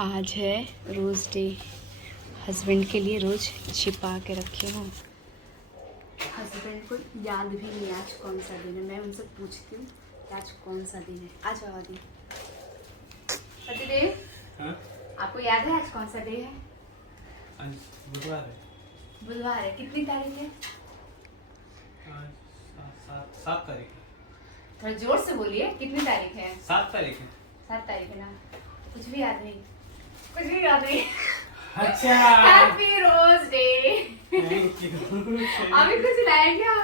आज है रोज़ day. Husband के लिए रोज़ छिपा के रखी हूँ। हस्बैंड को याद भी नहीं आज कौन सा दिन है। मैं उनसे पूछती हूँ कि आज कौन सा दिन है। आज आदि पतिदेव, आपको याद है आज कौन सा डे है? आज बुधवार है। बुधवार है। कितनी तारीख है? आज 7 तारीख है। थोड़ा जोर से बोलिए, कितनी तारीख है? 7 तारीख है। 7 तारीख है ना? कुछ भी याद नहीं? कुछ भी याद नहीं? अच्छा, happy rose day. Thank you. अभी कुछ लाए क्या?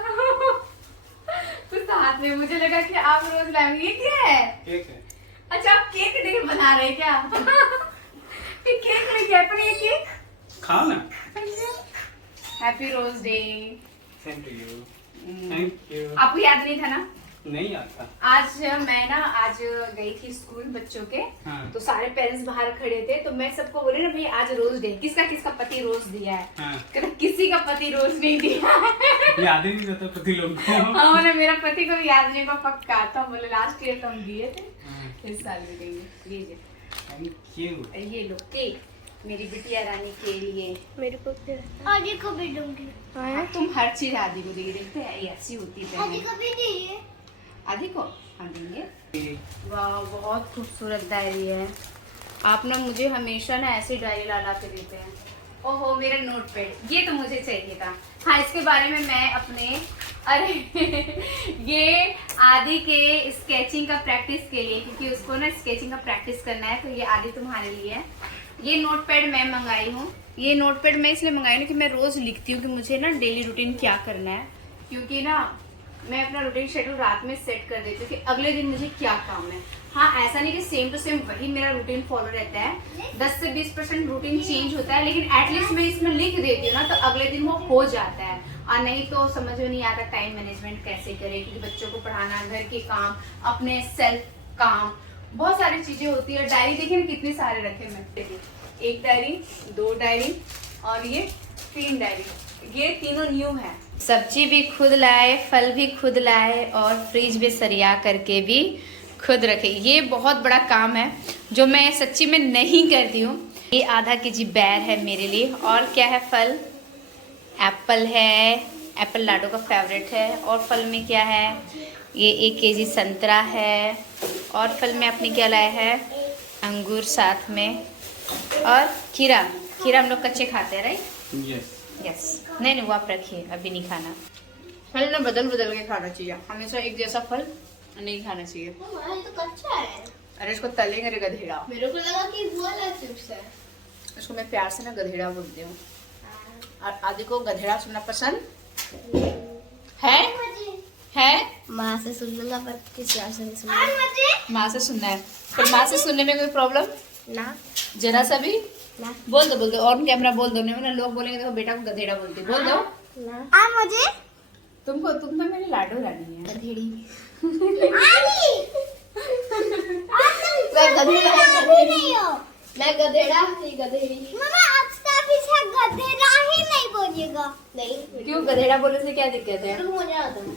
कुछ तो हाथ में, मुझे लगा कि आप रोज लाएंगे। ये क्या है? केक है। अच्छा, आप केक डे बना रहे हैं क्या? ये केक लेके आए, पर ये केक खाओ ना। Happy rose day. Thank you. Thank you. आपको याद नहीं था ना? नहीं आता। आज आज गई थी स्कूल बच्चों के। हाँ। तो सारे पेरेंट्स बाहर खड़े थे, तो मैं सबको बोली ना भाई आज रोज डे, किसका किसका पति रोज दिया है? हाँ। कहते किसी का पति रोज नहीं दिया है। याद ही नहीं रहता पति लोग को। हाँ, मेरा पति को भी याद नहीं को पक्का था। बोले लास्ट ईयर तो हम दिए थे, हाँ। इस साल भी देंगे। लीजिए, थैंक यू। ये लो केक मेरी बिटिया रानी के लिए। मेरे को आदि को भी दूंगी। हाँ, तुम हर चीज आदि को देगी। देखते हैं ये ऐसी होती है। आदि को भी दीजिए। आदि को हाँ देंगे। वाह, बहुत खूबसूरत डायरी है। आप ना मुझे हमेशा ना ऐसी डायरी ला के देते हैं। ओहो, मेरा नोटपैड, ये तो मुझे चाहिए था। हाँ, इसके बारे में मैं अपने ये आदि के स्केचिंग का प्रैक्टिस के लिए, क्योंकि उसको ना स्केचिंग का प्रैक्टिस करना है, तो ये आदि तुम्हारे लिए है। ये नोटपैड मैं मंगाई हूँ। ये नोटपैड मैं इसलिए मंगाई हूँ कि मैं रोज लिखती हूँ कि मुझे ना डेली रूटीन क्या करना है, क्योंकि ना मैं अपना रूटीन शेड्यूल रात में सेट कर देती हूँ कि अगले दिन मुझे क्या काम है। हाँ, ऐसा नहीं कि सेम टू सेम वही मेरा रूटीन फॉलो रहता है। 10 से 20% रूटीन चेंज होता है, लेकिन एटलीस्ट मैं इसमें लिख देती हूँ ना, तो अगले दिन वो हो जाता है। और नहीं तो समझ में नहीं आता टाइम मैनेजमेंट कैसे करें, क्योंकि बच्चों को पढ़ाना, घर के काम, अपने सेल्फ काम, बहुत सारी चीजें होती है। डायरी देखिए ना कितने सारे रखे मैं। देखिए, 1 डायरी, 2 डायरी और ये 3 डायरी। ये तीनों न्यू है। सब्जी भी खुद लाए, फल भी खुद लाए और फ्रिज में सरिया करके भी खुद रखे। ये बहुत बड़ा काम है जो मैं सच्ची में नहीं करती हूँ। ये आधा केजी बैर है मेरे लिए। और क्या है? फल, एप्पल है। एप्पल लाडो का फेवरेट है। और फल में क्या है? ये 1 केजी संतरा है। और फल में अपने क्या लाया है? अंगूर साथ में। और खीरा। खीरा हम लोग कच्चे खाते हैं, राइट? यस। यस। नहीं वो आप रखिए, अभी नहीं खाना। फल ना बदल बदल के खाना चाहिए, हमेशा एक जैसा फल नहीं खाना चाहिए। ये तो कच्चा है। अरे इसको तलेंगे रे गधेड़ा। मेरे को लगा कि वो वाला चिप्स है। इसको मैं प्यार से ना गधेड़ा बोलती हूँ। और आदि को गधेड़ा सुनना पसंद है? माँ से सुन लूंगा, पर किसी और से नहीं सुनूंगा। माँ से सुनना है। पर माँ से सुनने में कोई प्रॉब्लम ना जरा सा भी? ना बोल दो और कैमरा बोल दो, नहीं ना लोग बोलेंगे देखो बेटा को गधेड़ा बोलती है। बोल दो। ना मुझे तुम तो मेरी लाडो रानी है। गधेड़ी। मैं गधेड़ा नहीं हो। मैं गधेड़ा नहीं गधेड़ी। मम्मा आज से पीछे गधेड़ा ही नहीं बोलिएगा। नहीं, क्यों? गधेड़ा बोलने से क्या दिक्कत है? रुक मुझे आता है।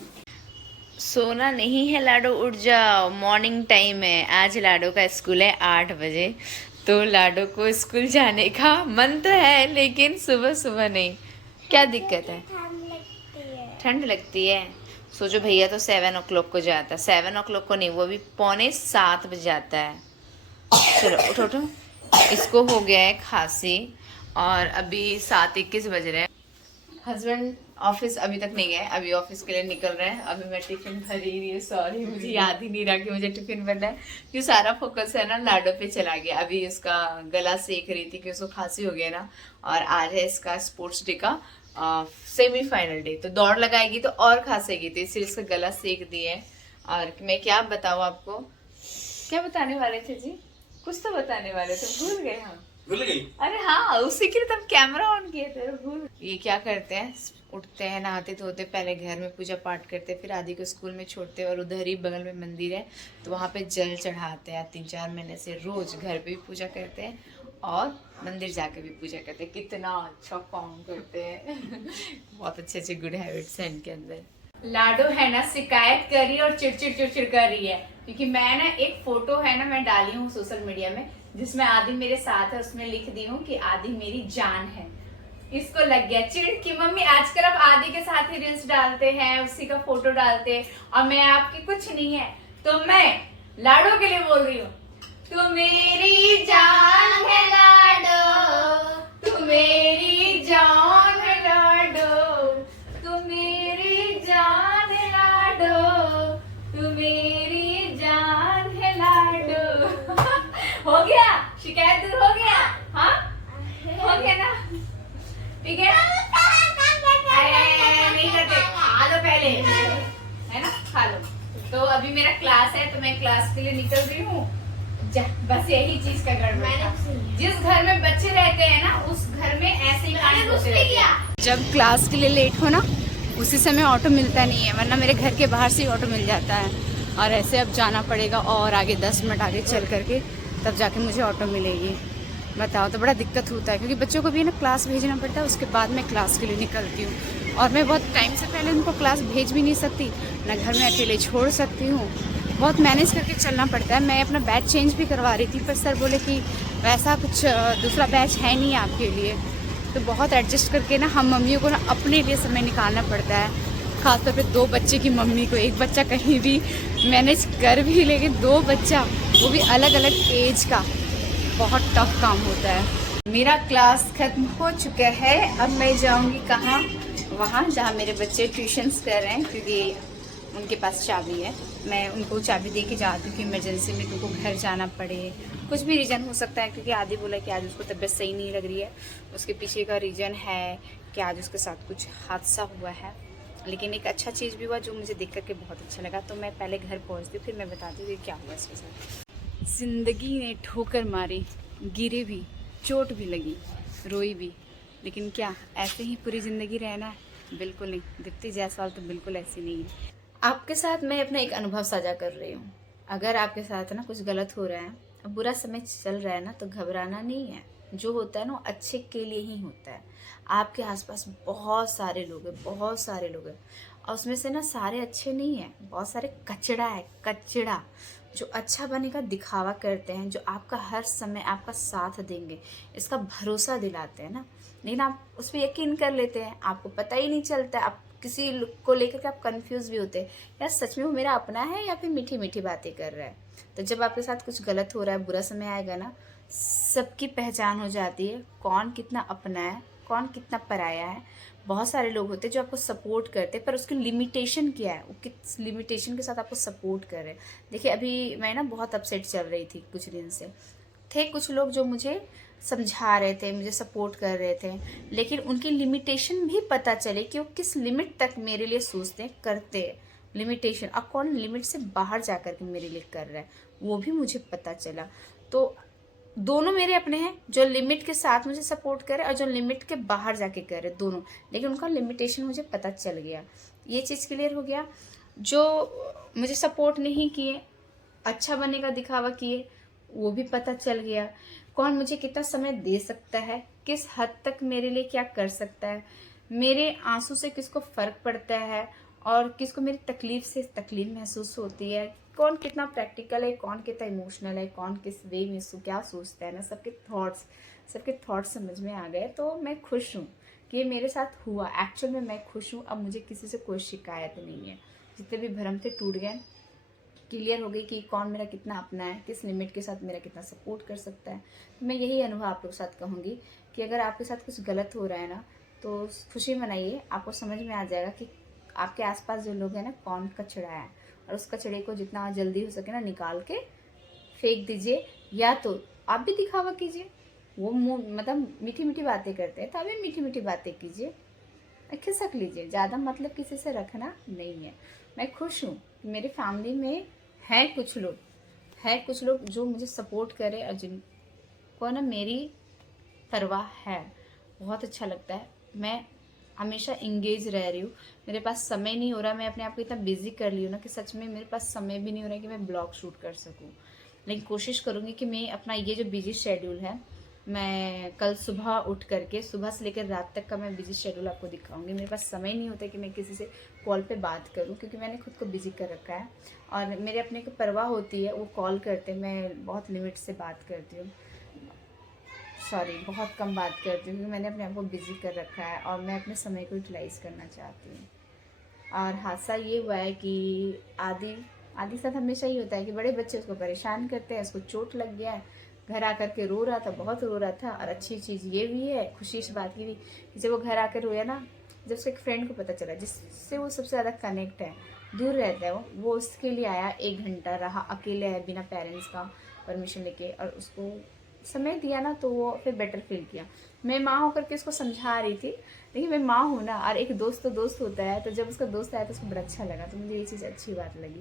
सोना नहीं है लाडो, उठ जाओ, मॉर्निंग टाइम है। आज लाडो का स्कूल है 8 बजे, तो लाडो को स्कूल जाने का मन तो है, लेकिन सुबह सुबह नहीं। क्या दिक्कत है? ठंड लगती है। सोचो भैया तो 7 o'clock को जाता है। 7 o'clock को नहीं, वो भी 6:45 बजे जाता है। चलो उठो उठो। इसको हो गया है खांसी और अभी 7:21 बज रहे हैं। हस्बैंड ऑफिस अभी तक नहीं गए, अभी ऑफिस के लिए निकल रहे हैं। अभी मैं टिफिन भर ही रही हूँ। सॉरी, मुझे याद ही नहीं रहा कि मुझे टिफिन भरना है, क्योंकि सारा फोकस है ना लाडो पे चला गया। अभी उसका गला सेक रही थी कि उसको खांसी हो गया ना, और आज है इसका स्पोर्ट्स डे का सेमीफाइनल डे, तो दौड़ लगाएगी तो और खांसेगी, तो इसलिए इसका गला सेक दिए। और मैं क्या बताऊँ आपको, क्या बताने वाले थे जी? कुछ तो बताने वाले थे, भूल गए हम। भूल गई? अरे हाँ, उसी के लिए तब कैमरा ऑन किए थे। भूल। ये क्या करते हैं, उठते हैं, नहाते धोते, पहले घर में पूजा पाठ करते, फिर आदि को स्कूल में छोड़ते, और उधर ही बगल में मंदिर है तो वहाँ पे जल चढ़ाते हैं। 3-4 महीने से रोज घर पे भी पूजा करते हैं और मंदिर जाके भी पूजा करते हैं। कितना अच्छा काम करते हैं। बहुत अच्छे अच्छे गुड हैबिट्स हैं इनके अंदर। लाडो है ना शिकायत कर रही है और चिड़चिड़ कर रही है, क्योंकि मैं ना एक फोटो है ना मैं डाली हूँ सोशल मीडिया में, जिसमें आदि मेरे साथ है उसमें लिख दी हूँ कि आदि मेरी जान है। इसको लग गया चिढ़ कि मम्मी आजकल आप आदि के साथ ही रील्स डालते हैं, उसी का फोटो डालते हैं और मैं आपकी कुछ नहीं है। तो मैं लाडो के लिए बोल रही हूँ, तू मेरी जान है लाडो, तू मेरी जान है लाडो, तू मेरी जान है लाडो, तू मेरी जान है लाडो। हो गया, शिकायत दूर हो गया। हाँ हो गया ना, ठीक है। नहीं करते, खा लो पहले, है ना, खा लो। तो अभी मेरा क्लास है तो मैं क्लास के लिए निकल रही हूँ। बस यही चीज का गड़बड़ था। जिस घर में बच्चे रहते हैं ना उस घर में ऐसे ही कांड होते रहते हैं। जब क्लास के लिए लेट हो ना उसी समय ऑटो मिलता नहीं है, वरना मेरे घर के बाहर से ही ऑटो मिल जाता है। और ऐसे अब जाना पड़ेगा और आगे 10 मिनट आगे चल करके तब जाके मुझे ऑटो मिलेगी। बताओ, तो बड़ा दिक्कत होता है क्योंकि बच्चों को भी ना क्लास भेजना पड़ता है, उसके बाद मैं क्लास के लिए निकलती हूँ। और मैं बहुत टाइम से पहले उनको क्लास भेज भी नहीं सकती, ना घर में अकेले छोड़ सकती हूँ, बहुत मैनेज करके चलना पड़ता है। मैं अपना बैच चेंज भी करवा रही थी पर सर बोले कि वैसा कुछ दूसरा बैच है नहीं आपके लिए। तो बहुत एडजस्ट करके ना हम मम्मियों को ना अपने लिए समय निकालना पड़ता है। खासतौर पे 2 बच्चे की मम्मी को, एक बच्चा कहीं भी मैनेज कर भी लेकिन 2 बच्चा वो भी अलग अलग एज का, बहुत टफ काम होता है। मेरा क्लास खत्म हो चुका है, अब मैं जाऊंगी कहाँ, वहाँ जहाँ मेरे बच्चे ट्यूशन्स कर रहे हैं क्योंकि उनके पास चाबी है। मैं उनको चाबी दे के जाती हूँ कि इमरजेंसी में तुमको घर जाना पड़े, कुछ भी रीज़न हो सकता है। क्योंकि आदि बोला कि आज उसको तबीयत सही नहीं लग रही है, उसके पीछे का रीज़न है कि आज उसके साथ कुछ हादसा हुआ है। लेकिन एक अच्छा चीज़ भी हुआ जो मुझे देख करके बहुत अच्छा लगा। तो मैं पहले घर पहुँचती हूँ फिर मैं बताती हूँ कि क्या हुआ इसके साथ। जिंदगी ने ठोकर मारी, गिरे भी, चोट भी लगी, रोई भी, लेकिन क्या ऐसे ही पूरी ज़िंदगी रहना है? बिल्कुल नहीं। दीप्ति जायसवाल तो बिल्कुल ऐसी नहीं है। आपके साथ मैं अपना एक अनुभव साझा कर रही हूँ। अगर आपके साथ ना कुछ गलत हो रहा है, अब बुरा समय चल रहा है ना, तो घबराना नहीं है। जो होता है ना अच्छे के लिए ही होता है। आपके आसपास बहुत सारे लोग हैं, बहुत सारे लोग हैं, और उसमें से ना सारे अच्छे नहीं हैं, बहुत सारे कचड़ा है, कचड़ा जो अच्छा बनने का दिखावा करते हैं, जो आपका हर समय आपका साथ देंगे, इसका भरोसा दिलाते हैं ना, लेकिन आप उस पर यकीन कर लेते हैं। आपको पता ही नहीं चलता, आप किसी को लेकर के आप कंफ्यूज भी होते हैं, यार सच में वो मेरा अपना है या फिर मीठी मीठी बातें कर रहा है। तो जब आपके साथ कुछ गलत हो रहा है, बुरा समय आएगा ना, सबकी पहचान हो जाती है, कौन कितना अपना है, कौन कितना पराया है। बहुत सारे लोग होते हैं जो आपको सपोर्ट करते हैं, पर उसकी लिमिटेशन क्या है, वो किस लिमिटेशन के साथ आपको सपोर्ट कर रहे हैं। देखिए अभी मैं ना बहुत अपसेट चल रही थी, कुछ दिन से थे कुछ लोग जो मुझे समझा रहे थे, मुझे सपोर्ट कर रहे थे, लेकिन उनकी लिमिटेशन भी पता चले कि वो किस लिमिट तक मेरे लिए सोचते हैं, करते हैं। लिमिटेशन और कौन लिमिट से बाहर जा कर के मेरे लिए कर रहा है वो भी मुझे पता चला। तो दोनों मेरे अपने हैं, जो लिमिट के साथ मुझे सपोर्ट करे और जो लिमिट के बाहर जाके करे, दोनों। लेकिन उनका लिमिटेशन मुझे पता चल गया, ये चीज़ क्लियर हो गया। जो मुझे सपोर्ट नहीं किए, अच्छा बनने का दिखावा किए, वो भी पता चल गया। कौन मुझे कितना समय दे सकता है, किस हद तक मेरे लिए क्या कर सकता है, मेरे आंसू से किसको फ़र्क पड़ता है और किसको मेरी तकलीफ़ से तकलीफ़ महसूस होती है, कौन कितना प्रैक्टिकल है, कौन कितना इमोशनल है, कौन किस वे में क्या सोचता है ना, सबके थॉट्स समझ में आ गए। तो मैं खुश हूँ कि ये मेरे साथ हुआ, एक्चुअल में मैं खुश हूँ। अब मुझे किसी से कोई शिकायत नहीं है, जितने भी भ्रम थे टूट गए, क्लियर हो गई कि कौन मेरा कितना अपना है, किस लिमिट के साथ मेरा कितना सपोर्ट कर सकता है। तो मैं यही अनुभव आप लोग के साथ कहूँगी कि अगर आपके साथ कुछ गलत हो रहा है ना, तो खुशी मनाइए, आपको समझ में आ जाएगा कि आपके आसपास जो लोग हैं ना, कौन कचड़ा है, और उस कचड़े को जितना जल्दी हो सके ना निकाल के फेंक दीजिए, या तो आप भी दिखावा कीजिए। वो मतलब मीठी मीठी बातें करते हैं तो आप भी मीठी मीठी बातें कीजिए, खिसक लीजिए, ज़्यादा मतलब किसी से रखना नहीं है। मैं खुश हूँ कि मेरी फैमिली में है कुछ लोग जो मुझे सपोर्ट करे और जिनको ना मेरी परवाह है। बहुत अच्छा लगता है, मैं हमेशा इंगेज रह रही हूँ। मेरे पास समय नहीं हो रहा, मैं अपने आप को इतना बिजी कर ली हूँ ना कि सच में मेरे पास समय भी नहीं हो रहा है कि मैं ब्लॉग शूट कर सकूँ। लेकिन कोशिश करूँगी कि मैं अपना ये जो बिजी शेड्यूल है, मैं कल सुबह उठ करके सुबह से लेकर रात तक का मैं बिजी शेड्यूल आपको दिखाऊंगी। मेरे पास समय नहीं होता कि मैं किसी से कॉल पे बात करूं, क्योंकि मैंने खुद को बिजी कर रखा है। और मेरे अपने को परवाह होती है, वो कॉल करते, मैं बहुत लिमिट से बात करती हूँ। सॉरी बहुत कम बात करती हूँ क्योंकि मैंने अपने आप को बिजी कर रखा है और मैं अपने समय को यूटिलाइज करना चाहती हूँ। और हादसा ये हुआ है कि आदि साथ हमेशा ही होता है कि बड़े बच्चे उसको परेशान करते हैं, उसको चोट लग गया है, घर आकर के रो रहा था, बहुत रो रहा था। और अच्छी चीज़ ये भी है, खुशी इस बात की भी कि जब वो घर आकर रोया ना, जब उसके एक फ्रेंड को पता चला जिससे वो सबसे ज़्यादा कनेक्ट है, दूर रहता है वो उसके लिए आया, 1 घंटा रहा, अकेले है, बिना पेरेंट्स का परमिशन लेके, और उसको समय दिया ना, तो वो फिर बेटर फील किया। मैं माँ होकर के उसको समझा रही थी, लेकिन मैं माँ हूँ ना, और एक दोस्त तो दोस्त होता है, तो जब उसका दोस्त आया तो उसको बड़ा अच्छा लगा, तो मुझे ये चीज़ अच्छी बात लगी।